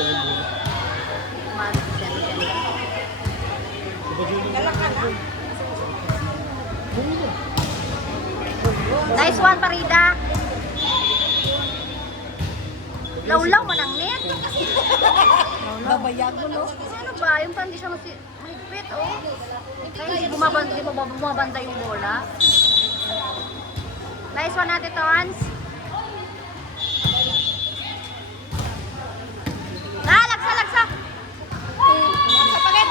Nice one, Parida. Law-law mo ng net. Babayag mo, no? Ano ba? Yung pa hindi siya mahigpit, oh. Kaya hindi bumabanda yung bola. Nice one natin, Tons. Lagsa, lagsa. Lagsa pa rin.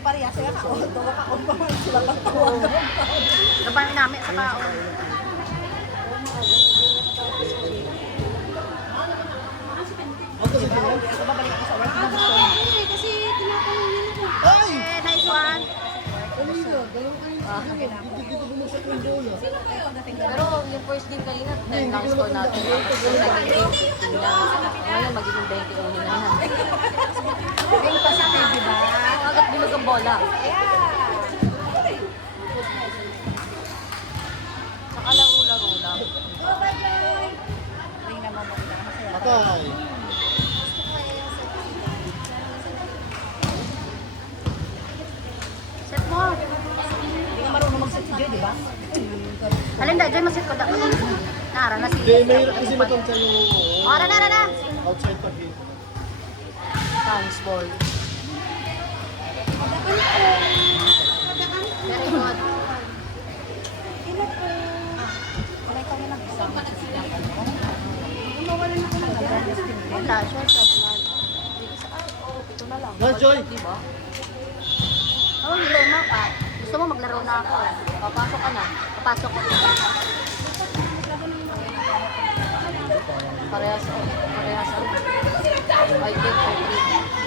Parehas sila ka-all. Tawa ka-all pa man sila pagtawagan. Gabanin namin sa tao. Babalik ako sa work na gusto. Kasi tinatanong nila ko. Okay, nice one. Pero yung first game kanina, 10 lang score natin. Tapos yung second game, 15 lang. Ngayon magiging 20 ulit na yan. Game pa sa akin, di ba? Agad bilog ang bola. Saka laro-laro lang. Tingnan mo muna. Patay. Set mo. Hindi ka marunong mag-set si Joy, di ba? Alin da, Joy, masit ko da. Nara na si. Hindi, mahirap kasi matangsa yung Oh, na. outside pag hit. Times ball. Very good. Wala kami nag-isama. Wala, short up na. Ito na lang. Na, Joy! Diba? Oh, hindi mo pa. Gusto mo maglaro na ako. Papasok ka na. Papasok ko. Parehas ako. I get for 3.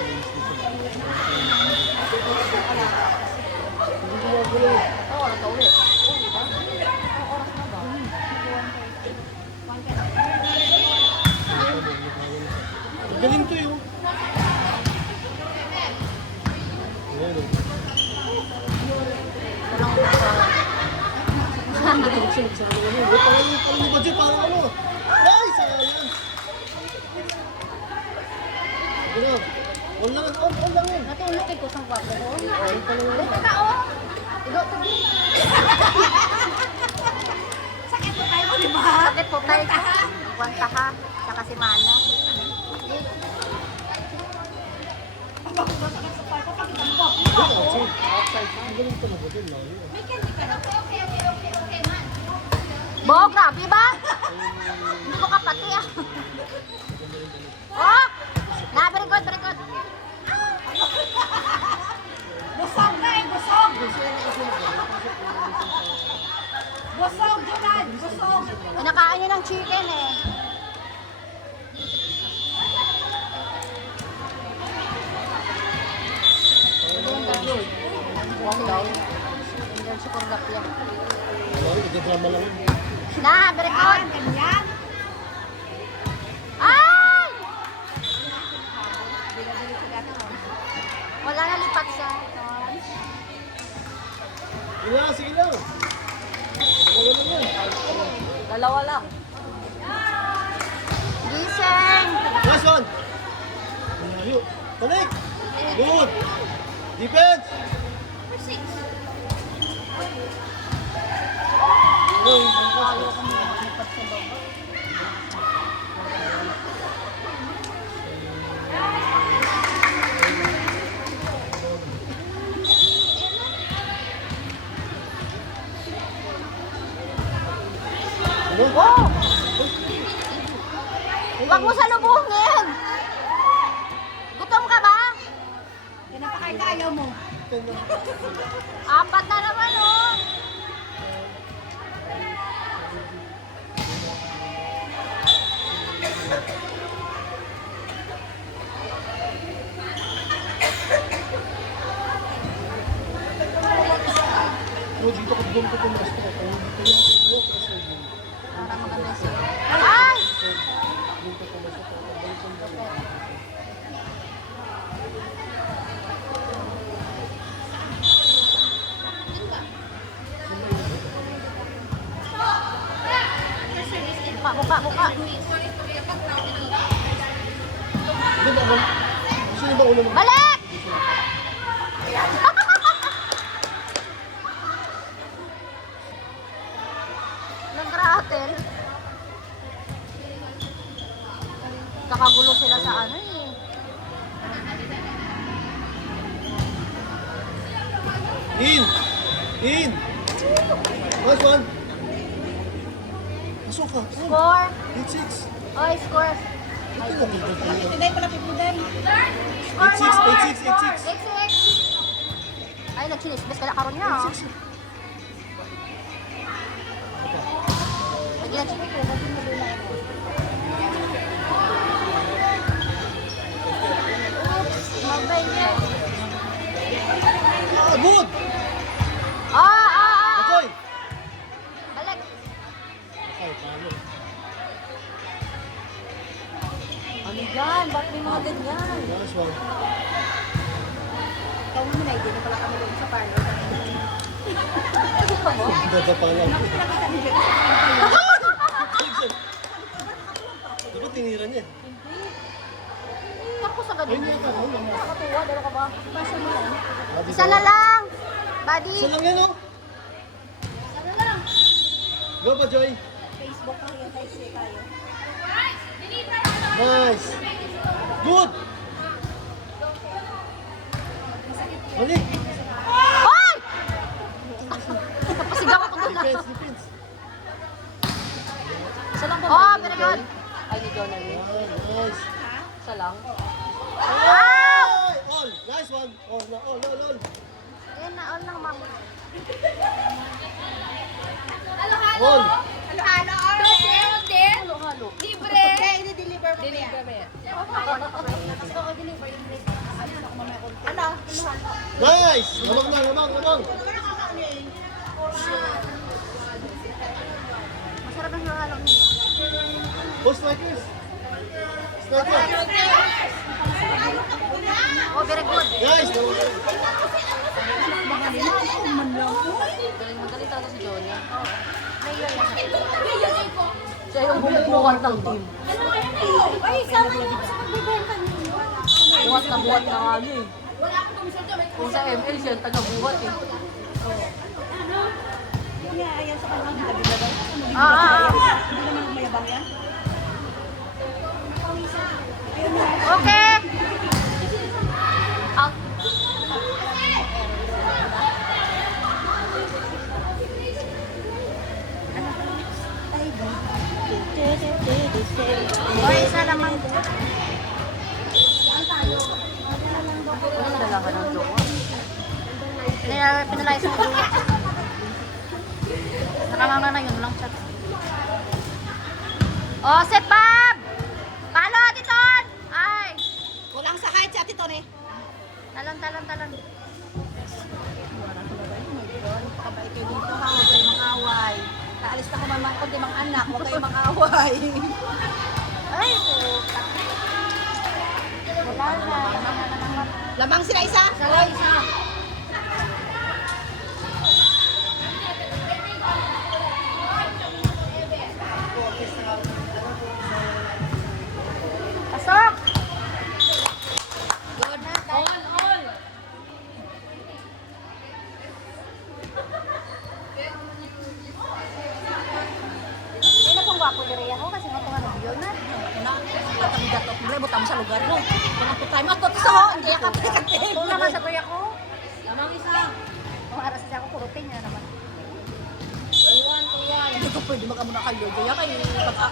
Oo, nagka-ulit. Oo, diba? Anong oras na ba? Galing to yun. Ayan, oh. Parang yung budget, parang ano. Nice! Ayan. Ano? On lang yun. Natulog ko sa kwarto ko. Dito ka, oh. Igo to. Sakit po tayo, di ba? Bakit po tayo ka? Kwanta ka. Saka si Mana. Bo, grabe ba? Hindi ko kapati ah. Oh! Na, very good, very good. Busog na eh, busog! Busog, Jonan! Busog! Pinakain niyo ng chicken eh. Walk down. Hindi si Kurgapya. Nagdrama lang yun. Na, very good. Ganyan! Ay! Wala na lipat sa Sige lang. Wala lang yan. Dalawa lang. gising. Last one. Malayo. Connect. Good. Defense. Oh! Huwag mo salubungin. Gutom ka ba? Pinapakain ka, ayaw mo. Apat na naman oh. Dito ko doon ko pumasok ko. Dito yung Para maganda siya. Ay! dito ko pumasok ko. Muka. Doon ako. Sino ba ulo mo? Balik! Nag-rattle. Kakagulo sila sa ano eh. In! Nice one! Pasok ka. Score. 8-6. Oy, score. Ito na dito tayo. Pinday pala pipudan. Score na. 8-6. Ay, nagsinisbes ka na karon niya. Oh. Lagi na Oops, mabay niya. Good! Ah! Makoy! Balik. Ay, talo. Ano yan? Ba't may mga ganyan? Nice one. Ikaw mo na, hindi na pala kami doon sa parlor. Dada pa lang. Di ba tinira niya? Ako sa Ay, ganun. hindi ka. Nakakatuwa, dalo ka ba? Pasok mo lang. Isa na lang. Buddy. Isa lang yan, oh. Go pa, Joy. Facebook lang yan tayo. Nice. Good. Balik. Hoy! Napasigaw ako doon. Defense. Isa lang ba Oh, may very ni Joy? good. Ay, ni Jonah yun. Nice. Isa lang. Ah! Ay, all. Nice one. All. Ayan na, all lang, ma'am. All. Halo-halo. Okay, i-deliver mo yan. Ano? Nice. Lamang. Masarap ang halo niyo. Oh, strikers. Striker. Oh, very good. Nice. Magaling talaga si Jonah. Mayor na siya. Siya yung bumubuhat ng team. Ay, sama niyo sa pagbibenta niyo. Buhat na nga niya eh. Kung sa ML siya, taga-buhat eh. Kaya ayan sa kanyang tabi-labay. Ah. Hindi naman mayabang yan. Okay. Out. Oy, isa naman. Anong dalaga ng jowa? Pinalay sa ulo. Nakamama na yun lang chat. Oh, si Pab! Palo, Titon! Ay! Walang sakay si Ate Tone. Talon. Pakabait kayo dito ha, huwag kayong mag-away. Kaalis na ko man kundi mga anak, huwag kayong mag-away. Ay, puta. Wala na. Lamang sila isa? Salay, isa. Pasok! Good. Hindi na pong wapo diri ako kasi matungan ng yun na. Katabi dato, mabot mo sa lugar no. Kung po tayo matot sa ho, hindi ka pati. Kung naman sa kuya ko, Lamang isa. kung aras siya ako, kurutin niya naman. Hindi ko pwede magamuna kayo. Kaya kayo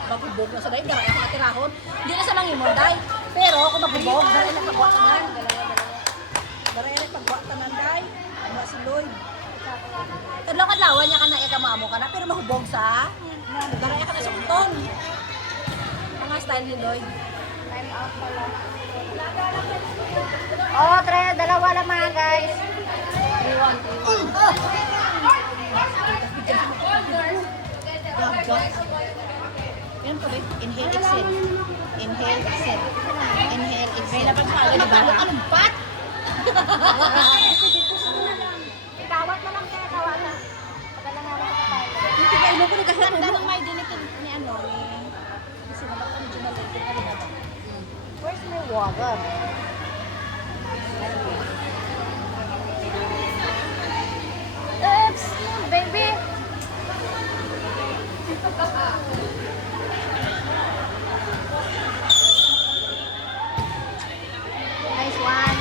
magbubog na sa daig, garay ako natirahon. Hindi na sa nang imon, day. Pero kung magbubog, garay na pagbuatan nan. Garay na pagbuatan nan, day. Ano si Lloyd. Kadlaw-kadlawan niya ka na ikamamo ka na, pero mahubog sa. Garay ka na sa kuton. Mga style ni Lloyd. Time out pala. Oh, dalawa lang mga guys. 3-1. Yan po rin. Inhale, exhale. Inhale, exhale. Inhale, exhale. Anong bat? Kawat na lang kaya kawat na. Pagkala na ako sa kapal. Hindi ka ilo ko ni kasi tanong may dinit ni ano ni agad. Oops! Baby! Nice one.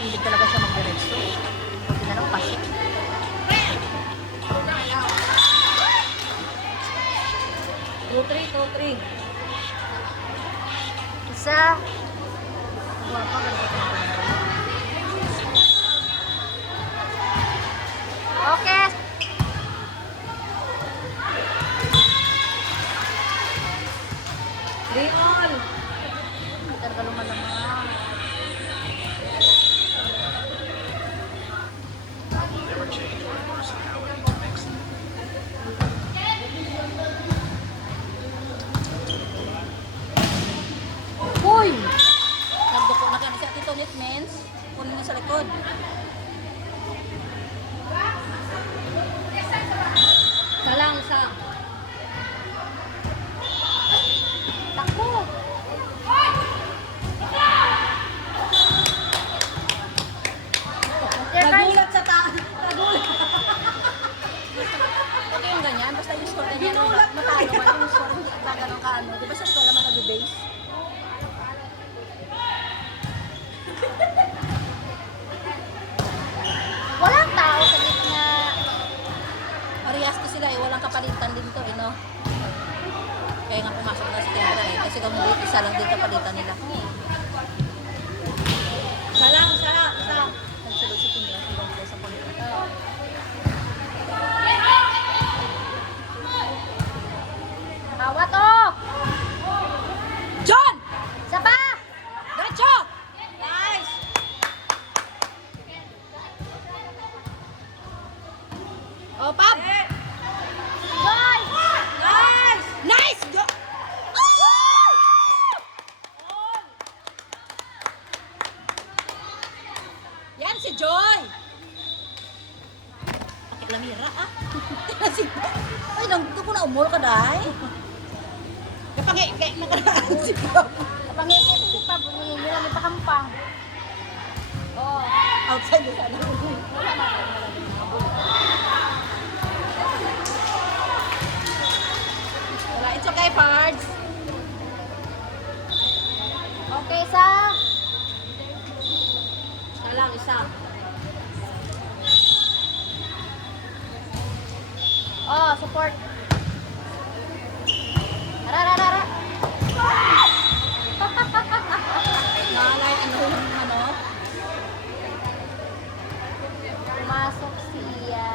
Hindi talaga siya mag-diretso. Buti na lang pasi. Two, three. Isa. Wala pa, ganito. Okay. Three all. Talaga lumalamang. Uy! Nagduko na kaya si Ate Tonet, mens. Kunin mo sa likod. Salang, isa. Takbo. Okay, guys. Nagulat sa taas. Nagulat. Okay yung ganyan. Basta yung score ganyan. Matalo man yung score. Ganun ka ano. Di ba sa score naman nag-base? Walang tao sa gitna. Parehas to sila eh. Walang kapalitan din to eh, no? Kaya nga pumasok na si Kendra eh. Kasi kung hindi, isa lang dito palitan nila. Salang, isa. Nagsulod si Kendra. Hanggang dito sa palitan. Hawa to. John! Isa pa. Diretso! Nice. O, Pab! Joy. Nice. Nice! Go! Yan si Joy! Pakilamira ah. Yan si Joy. Ay, nandito ko na umol ka dahi. Kapag nakaraan si Pab. Kapangiti si pa. Nila may pakampang. Oh. Outside the sana. Wala, it's okay, Pards. Okay, sa. Salang, isa. Oh, support. Rara. Naalay, ano? Pumasok siya.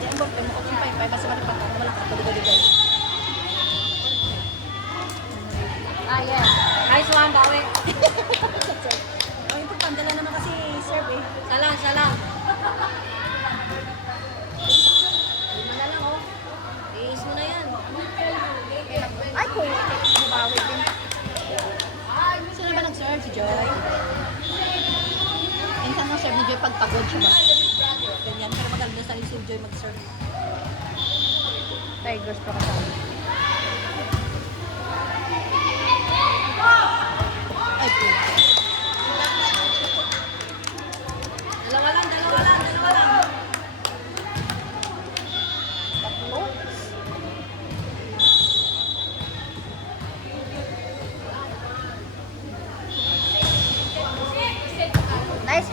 Yan, bok, mo kung pay, basta malapang wala ka, tuloy-tuloy. Ah, yes. Nice one, bawi. Oh, importante lang naman kasi serve eh. Salang. Lima na lang, oh. Iis mo na yan. Ay, kung bumawi din. Sino ba nag-serve? Si Joy? Minsan ang serve ni Joy pag pagod siya ba? Ganyan, pero maganda sa si Joy mag-serve. Tigers pa kasama. Ay, po. Dalawa lang. Tatlo. Nice.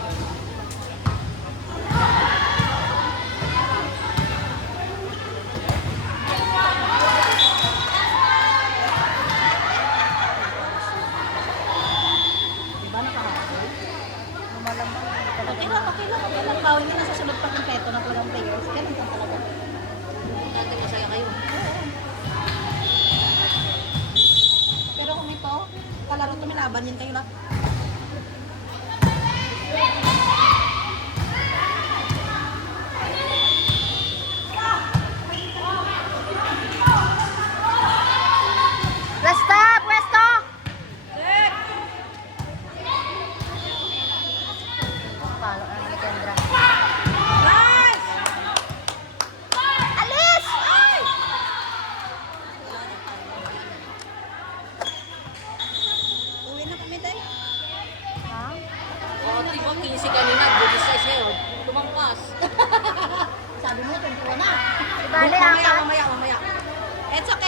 Oo, di ba 15 kanina, 16 ngayon. Lumangkas. Sabi mo, 21 na. Ibali Mamaya, apat. mamaya. It's okay.